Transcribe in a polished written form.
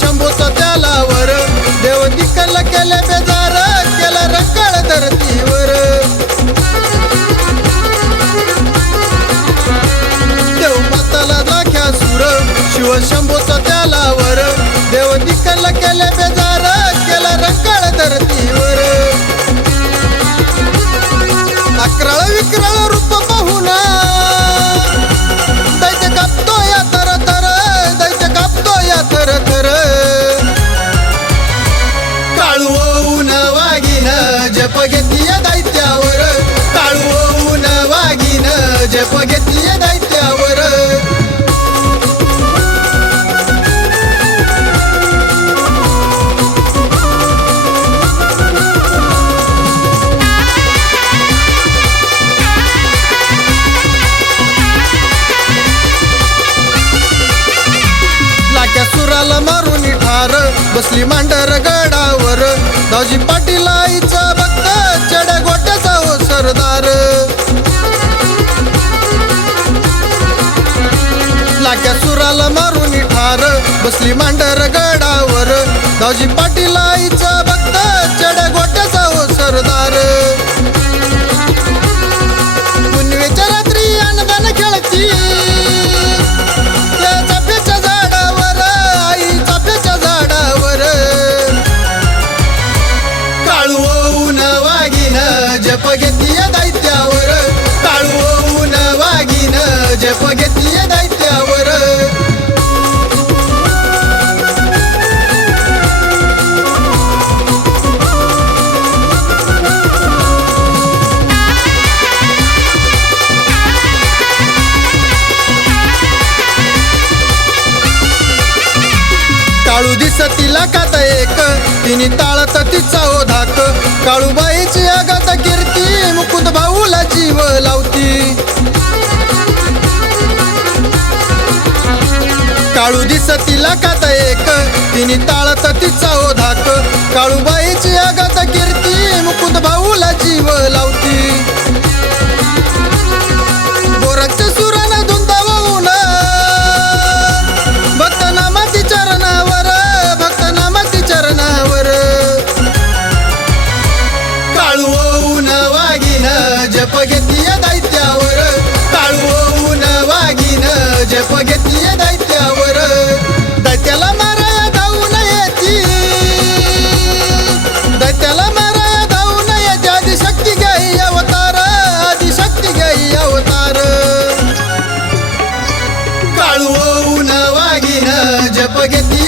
शंभूचा त्याला वर देव दिकल केले बेजार केला रंकाळ धरतीवर देव माताला दाख्या सुर शिव शंभूचा त्याला वर देव दिकल केले बेजार केला रंकाळ धरतीवर अकराळ विक्राळ रूप पाहून दैत्य कापतो या थर थर दैत्य कापतो या थर थर काळू होऊन वागीन जप घेतीय दैत्यावर काळू होऊन वागीन जप घेतीय दैत्यावर सुराला मारून ठार बसली मांडर गडावर दाजी पाटील आईचा भक्त चढ्या गोट्याचा हो सरदार लाक्या सुराला मारून ठार बसली मांडर गडावर दाजी पाटील आईचा भक्त चढ्या गोट्याचा हो सरदार पुनवेच्या रात्री अन्नदान खेळती जप घेतीय दैत्यावर काळू होऊन वागीन जप घेतीय दैत्यावर काळू दिसतीला कात एक तिने ताळत तिचा ओ धाक काळूबाईची आगात कीर्ती मुकुंद भाऊला जीव लावती काळू दिसतीला कात एक तिने ताळत तिचा ओ धाक काळूबाईची आगात कीर्ती मुकुंद भाऊला जीव लावती गोरखच्या सुरानं धुंदावून भक्तनामाती चरणावर भक्तनामाती चरणावर काळू होऊन वागीन जप घेतीय दैत्यावर काळू होऊन वागीन जप घेतीय दैत्यावर दैत्याला माराया धावून येती दैत्याला माराया धावून येते आदिशक्ती गाई अवतार आदिशक्ती गाई अवतार काळू होऊन वागीन जप घेतीय